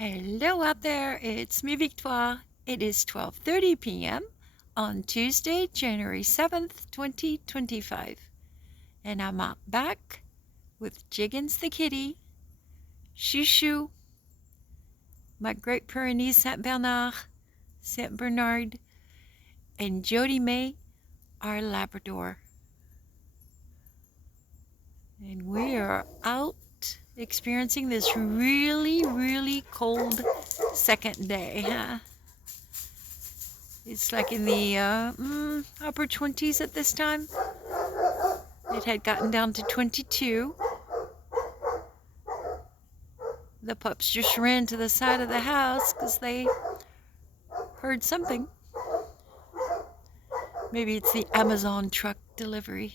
Hello out there, it's me Victoire. It is 12:30 p.m. on Tuesday, January 7th, 2025. And I'm out back with Jiggins the kitty, Chouchou, my Great Pyrenees Saint Bernard, and Jody May, our Labrador. And we are out experiencing this really cold second day, huh? It's like in the upper 20s at this time. It had gotten down to 22. The pups just ran to the side of the house because they heard something. Maybe it's the Amazon truck delivery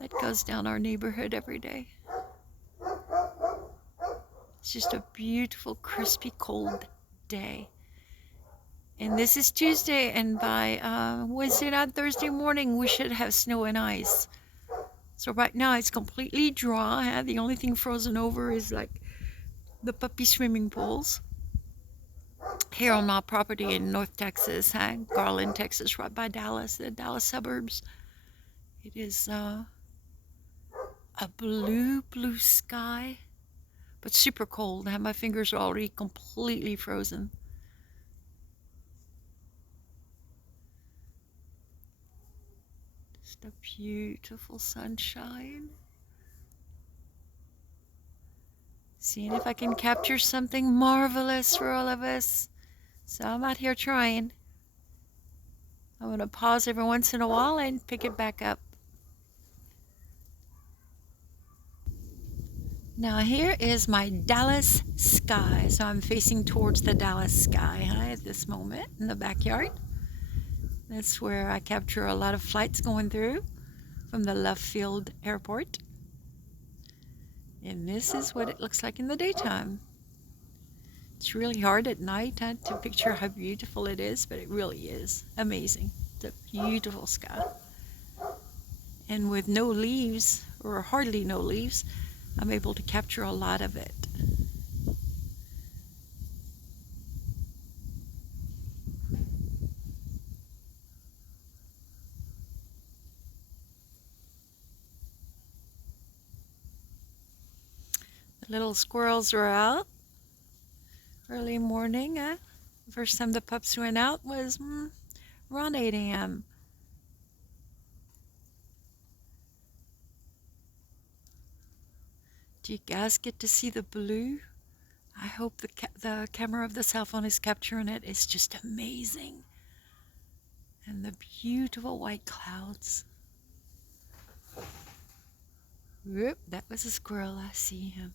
that goes down our neighborhood every day. It's just a beautiful, crispy, cold day. And this is Tuesday, and by Wednesday night, Thursday morning, we should have snow and ice. So right now it's completely dry. The only thing frozen over is like the puppy swimming pools here on my property in North Texas, Garland, Texas, right by Dallas, the Dallas suburbs. It is a blue sky, but super cold. My fingers are already completely frozen. Just a beautiful sunshine. Seeing if I can capture something marvelous for all of us. So I'm out here trying. I'm going to pause every once in a while and pick it back up. Now here is my Dallas sky. So I'm facing towards the Dallas sky at this moment in the backyard. That's where I capture a lot of flights going through from the Love Field Airport. And this is what it looks like in the daytime. It's really hard at night to picture how beautiful it is, but it really is amazing. It's a beautiful sky. And with no leaves, or hardly no leaves, I'm able to capture a lot of it. The little squirrels are out early morning. The first time the pups went out was around 8 a.m. Do you guys get to see the blue? I hope the camera of the cell phone is capturing it. It's just amazing. And the beautiful white clouds. Whoop, that was a squirrel. I see him.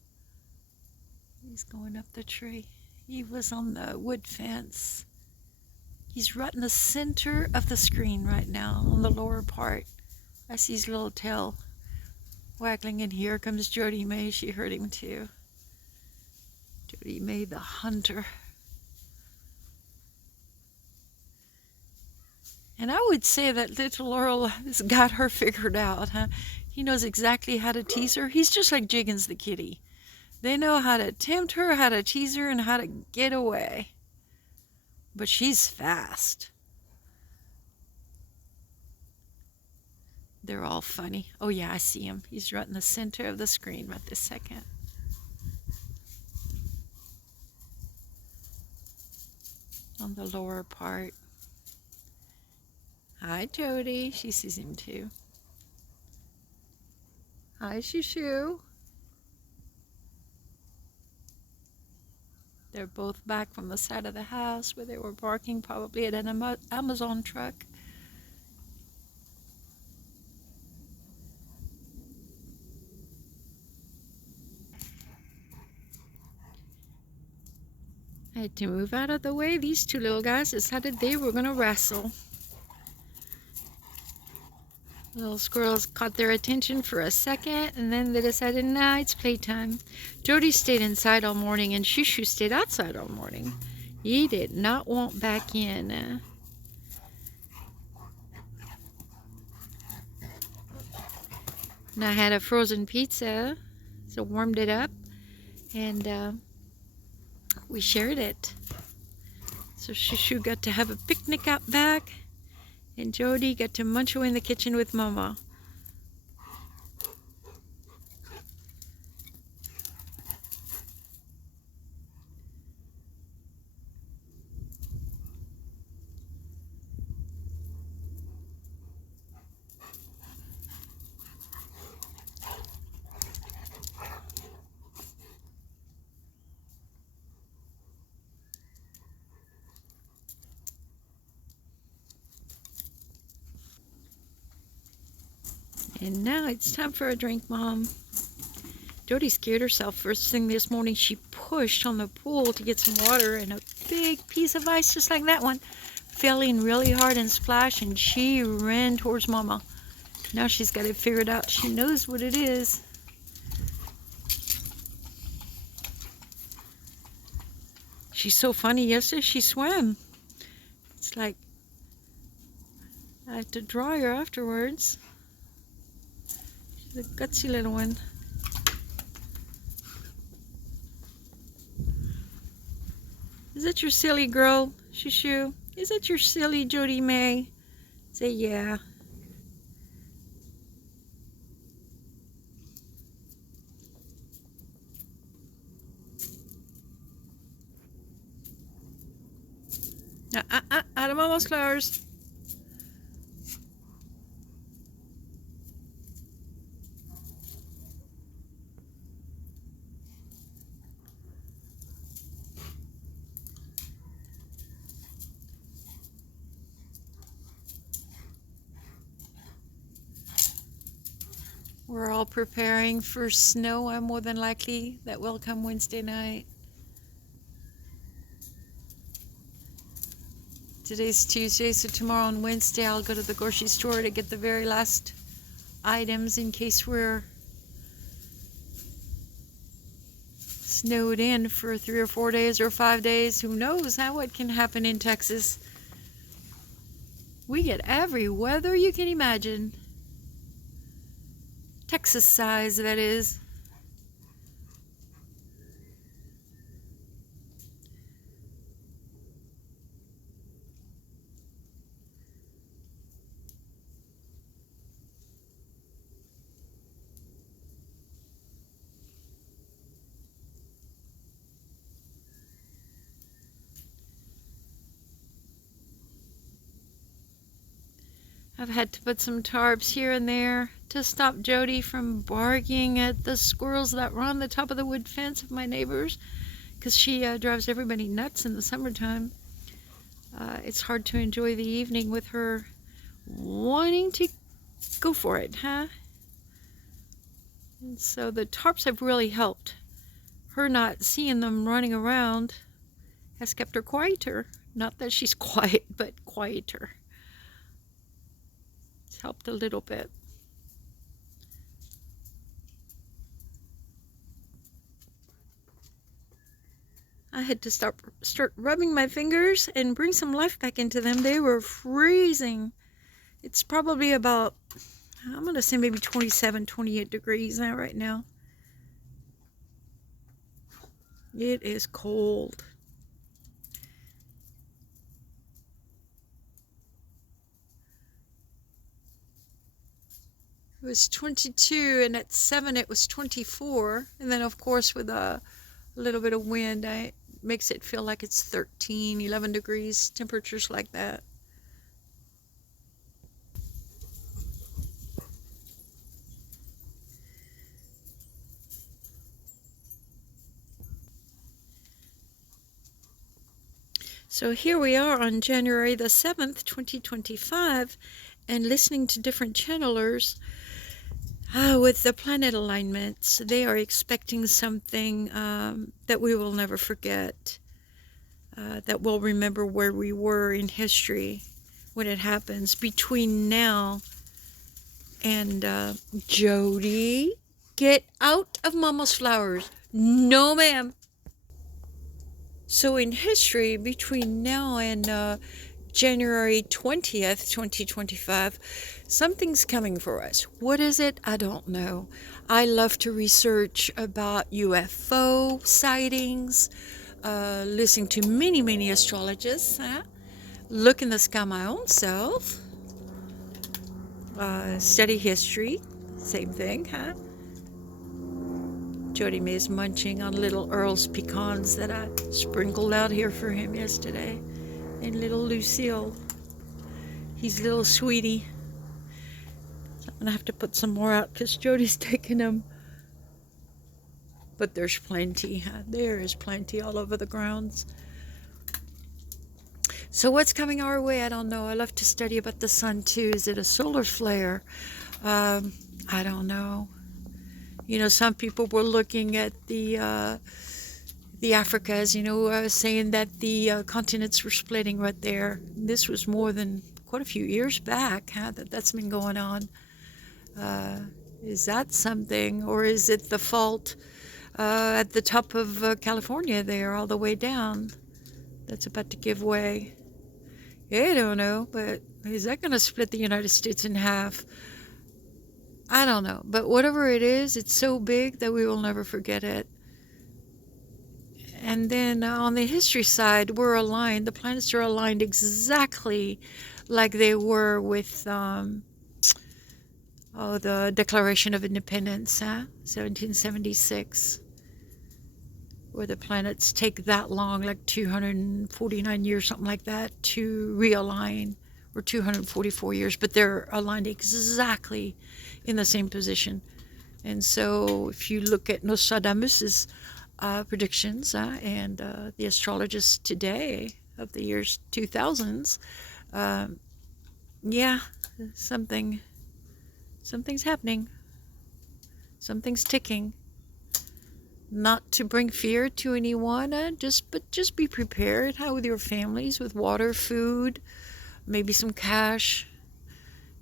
He's going up the tree. He was on the wood fence. He's right in the center of the screen right now, on the lower part. I see his little tail waggling, and here comes Jody May. She heard him too. Jody May, the hunter. And I would say that little Earl has got her figured out, huh? He knows exactly how to tease her. He's just like Jiggins the kitty. They know how to tempt her, how to tease her, and how to get away. But she's fast. They're all funny. Oh yeah, I see him. He's right in the center of the screen right this second. On the lower part. Hi, Jody. She sees him too. Hi, Chouchou. They're both back from the side of the house where they were barking, probably at an Amazon truck. I had to move out of the way. These two little guys decided they were going to wrestle. Little squirrels caught their attention for a second, and then they decided, nah, it's playtime. Jody stayed inside all morning, and Chouchou stayed outside all morning. He did not want back in. And I had a frozen pizza, so warmed it up, and we shared it. So Shushu got to have a picnic out back, and Jody got to munch away in the kitchen with Mama. And now it's time for a drink, Mom. Jody scared herself. First thing this morning, she pushed on the pool to get some water, and a big piece of ice, just like that one, fell in really hard and splashed, and she ran towards Mama. Now she's got it figured out. She knows what it is. She's so funny. Yesterday she swam. It's like I have to dry her afterwards. She's a gutsy little one. Is that your silly girl, Shushu? Is that your silly Jody May? Say yeah. Out of Mama's flowers. We're all preparing for snow, more than likely. That will come Wednesday night. Today's Tuesday, so tomorrow and Wednesday I'll go to the grocery store to get the very last items in case we're snowed in for 3 or 4 days or 5 days. Who knows what can happen in Texas. We get every weather you can imagine. Texas size, that is. I've had to put some tarps here and there to stop Jody from barking at the squirrels that run on the top of the wood fence of my neighbors, because she drives everybody nuts in the summertime. It's hard to enjoy the evening with her wanting to go for it, huh? And so the tarps have really helped. Her not seeing them running around has kept her quieter. Not that she's quiet, but quieter. It's helped a little bit. I had to start rubbing my fingers and bring some life back into them. They were freezing. It's probably about, I'm going to say maybe 27, 28 degrees now right now. It is cold. It was 22, and at 7 it was 24. And then, of course, with a little bit of wind, it makes it feel like it's 13, 11 degrees, temperatures like that. So here we are on January the 7th, 2025, and listening to different channelers with the planet alignments. They are expecting something that we will never forget, that we'll remember where we were in history when it happens. Between now and Jody, get out of Mama's flowers. No, ma'am. So in history, between now and January 20th, 2025, something's coming for us. What is it? I don't know. I love to research about UFO sightings, listening to many astrologists, look in the sky my own self, study history, same thing, huh? Jody May is munching on little Earl's pecans that I sprinkled out here for him yesterday. And little Lucille, he's little sweetie. So I'm gonna have to put some more out because Jody's taking them. But there's plenty, huh? There is plenty all over the grounds. So what's coming our way? I don't know. I love to study about the sun too. Is it a solar flare? I don't know. You know, some people were looking at the Africas, you know, saying that the continents were splitting right there. This was more than quite a few years back, huh, that's been going on. Is that something, or is it the fault at the top of California there, all the way down, that's about to give way? I don't know, but is that going to split the United States in half? I don't know, but whatever it is, it's so big that we will never forget it. And then on the history side, we're aligned. The planets are aligned exactly like they were with the Declaration of Independence, 1776, where the planets take that long, like 249 years, something like that, to realign, or 244 years, but they're aligned exactly in the same position. And so if you look at Nostradamus's predictions and the astrologists today of the years 2000s, yeah, something's happening. Something's ticking. Not to bring fear to anyone, but just be prepared. How with your families, with water, food, maybe some cash.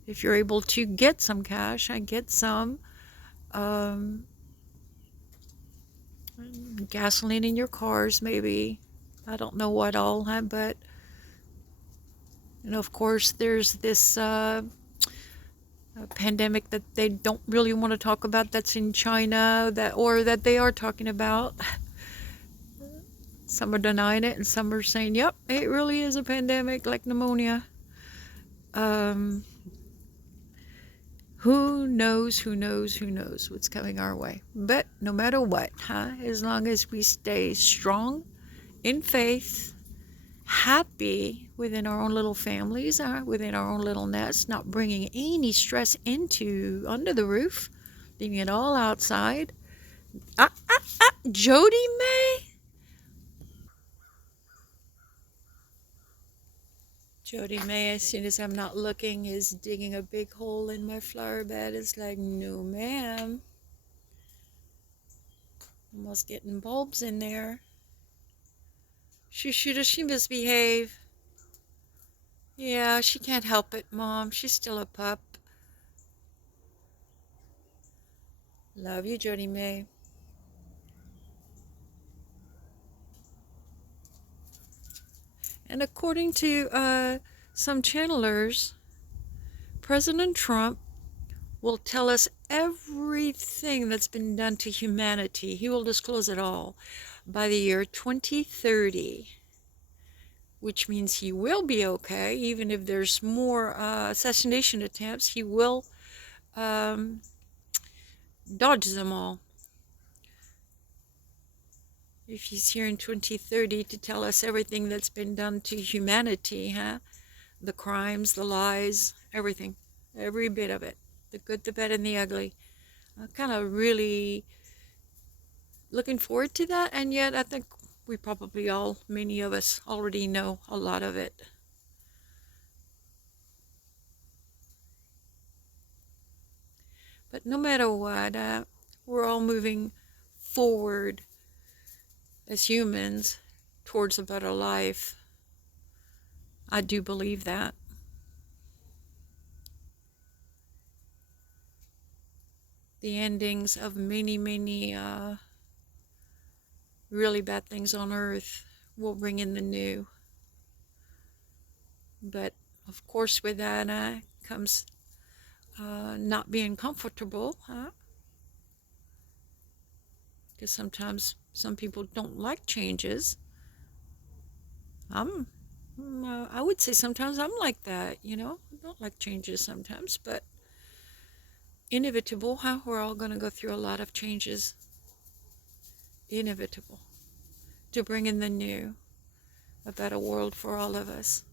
If you're able to get some cash, I get some. Gasoline in your cars, maybe. I don't know what all, but you know, of course, there's this pandemic that they don't really want to talk about. That's in China, that they are talking about. Some are denying it, and some are saying, "Yep, it really is a pandemic, like pneumonia." Who knows what's coming our way. But no matter what, as long as we stay strong in faith, happy within our own little families, within our own little nest, not bringing any stress under the roof, leaving it all outside. Jody May? Jody May, as soon as I'm not looking, is digging a big hole in my flower bed. It's like, no ma'am. Almost getting bulbs in there. She misbehave. Yeah, she can't help it, Mom. She's still a pup. Love you, Jody May. And according to some channelers, President Trump will tell us everything that's been done to humanity. He will disclose it all by the year 2030, which means he will be okay. Even if there's more assassination attempts, he will dodge them all. If he's here in 2030 to tell us everything that's been done to humanity, the crimes, the lies, everything, every bit of it, the good, the bad, and the ugly. I'm kind of really looking forward to that, and yet I think we probably many of us already know a lot of it. But no matter what, we're all moving forward as humans towards a better life. I do believe that. The endings of many really bad things on earth will bring in the new. But of course with that comes not being comfortable, because sometimes some people don't like changes. I'm, I would say sometimes I'm like that, you know. I don't like changes sometimes, but inevitable, huh? We're all going to go through a lot of changes. Inevitable. To bring in the new, a better world for all of us.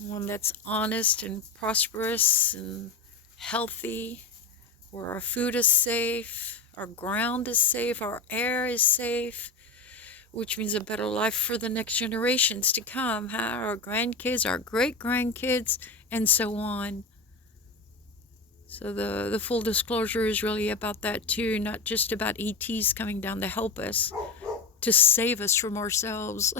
One that's honest and prosperous and healthy, where our food is safe, our ground is safe, our air is safe, which means a better life for the next generations to come, huh? Our grandkids, our great-grandkids, and so on. So the full disclosure is really about that too, not just about ETs coming down to help us, to save us from ourselves.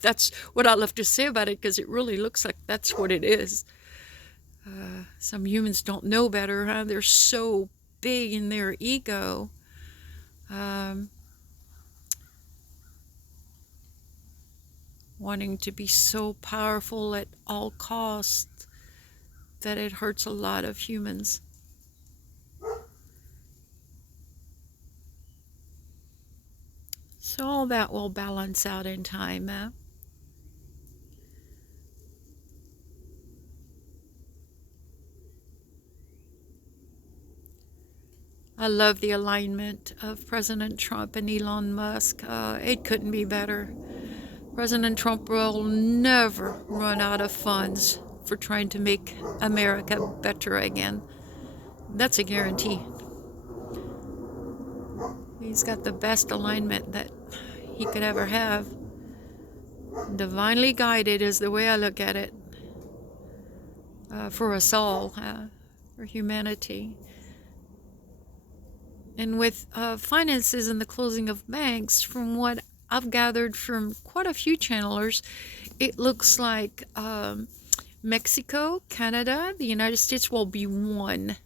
That's what I love to say about it, because it really looks like that's what it is. Some humans don't know better, huh? They're so big in their ego. Wanting to be so powerful at all costs that it hurts a lot of humans. So all that will balance out in time, huh? I love the alignment of President Trump and Elon Musk. It couldn't be better. President Trump will never run out of funds for trying to make America better again. That's a guarantee. He's got the best alignment that he could ever have. Divinely guided is the way I look at it. For us all, for humanity. And with finances and the closing of banks, from what I've gathered from quite a few channelers, it looks like Mexico, Canada, the United States will be one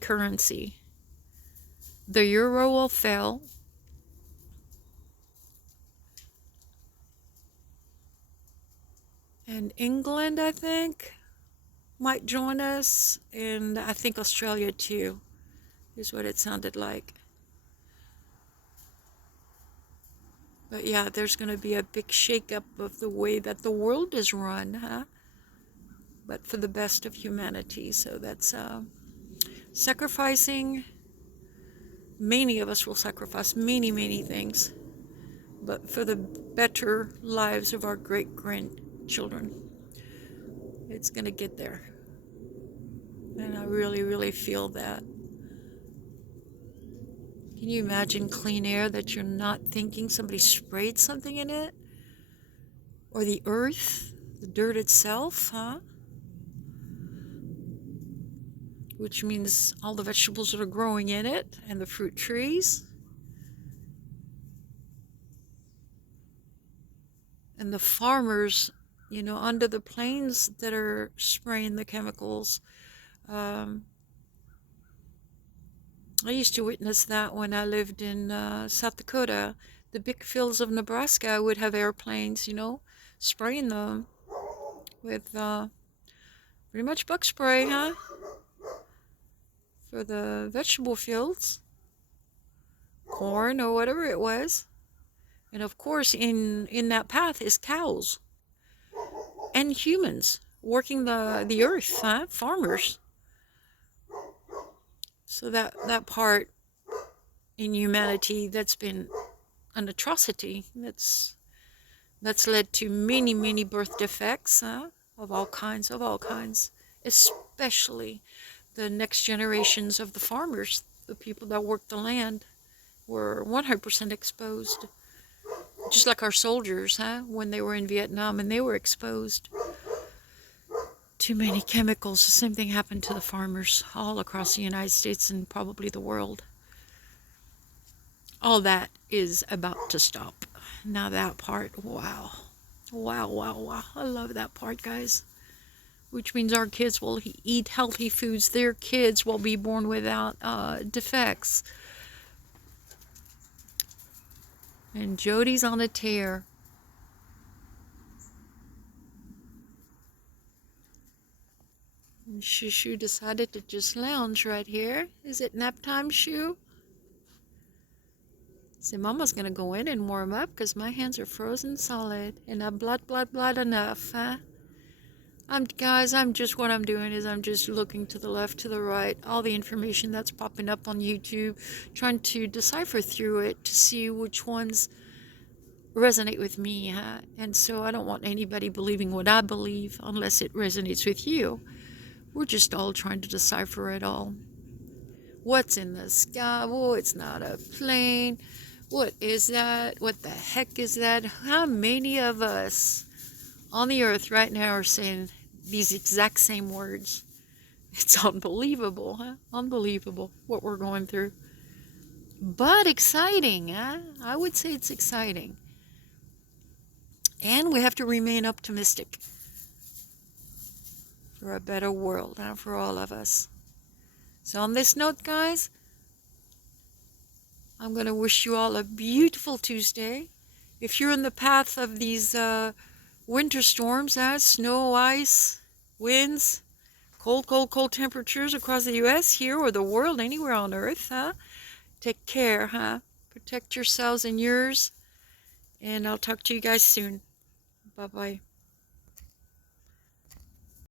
currency. The euro will fail. And England, I think, might join us. And I think Australia too, is what it sounded like. But yeah, there's going to be a big shakeup of the way that the world is run, huh? But for the best of humanity. So that's sacrificing. Many of us will sacrifice many things, but for the better lives of our great-grandchildren. It's going to get there. And I really feel that. Can you imagine clean air that you're not thinking somebody sprayed something in it? Or the earth, the dirt itself, huh? Which means all the vegetables that are growing in it and the fruit trees. And the farmers, you know, under the plains that are spraying the chemicals. I used to witness that when I lived in South Dakota. The big fields of Nebraska would have airplanes, you know, spraying them with pretty much bug spray, huh? For the vegetable fields, corn or whatever it was. And of course, in that path is cows and humans working the earth, huh? Farmers. So that part in humanity, that's been an atrocity. That's led to many birth defects, huh? Of all kinds, especially the next generations of the farmers, the people that work the land, were 100% exposed. Just like our soldiers, huh? When they were in Vietnam and they were exposed to many chemicals. The same thing happened to the farmers all across the United States and probably the world. All that is about to stop. Now that part, wow. Wow. I love that part, guys. Which means our kids will eat healthy foods. Their kids will be born without defects. And Jody's on a tear. And Shushu decided to just lounge right here. Is it nap time, Shu? So Mama's gonna go in and warm up because my hands are frozen solid and not blood enough, huh? What I'm doing is I'm just looking to the left, to the right, all the information that's popping up on YouTube, trying to decipher through it to see which ones resonate with me, huh? And so I don't want anybody believing what I believe unless it resonates with you. We're just all trying to decipher it all. What's in the sky? Oh, it's not a plane. What is that? What the heck is that? How many of us on the earth right now are saying these exact same words? It's unbelievable, huh? Unbelievable what we're going through. But exciting, huh? I would say it's exciting. And we have to remain optimistic for a better world, huh? For all of us. So on this note, guys, I'm going to wish you all a beautiful Tuesday. If you're in the path of these winter storms, snow, ice, winds, cold temperatures across the U.S. here or the world, anywhere on Earth, take care, protect yourselves and yours, and I'll talk to you guys soon. Bye-bye.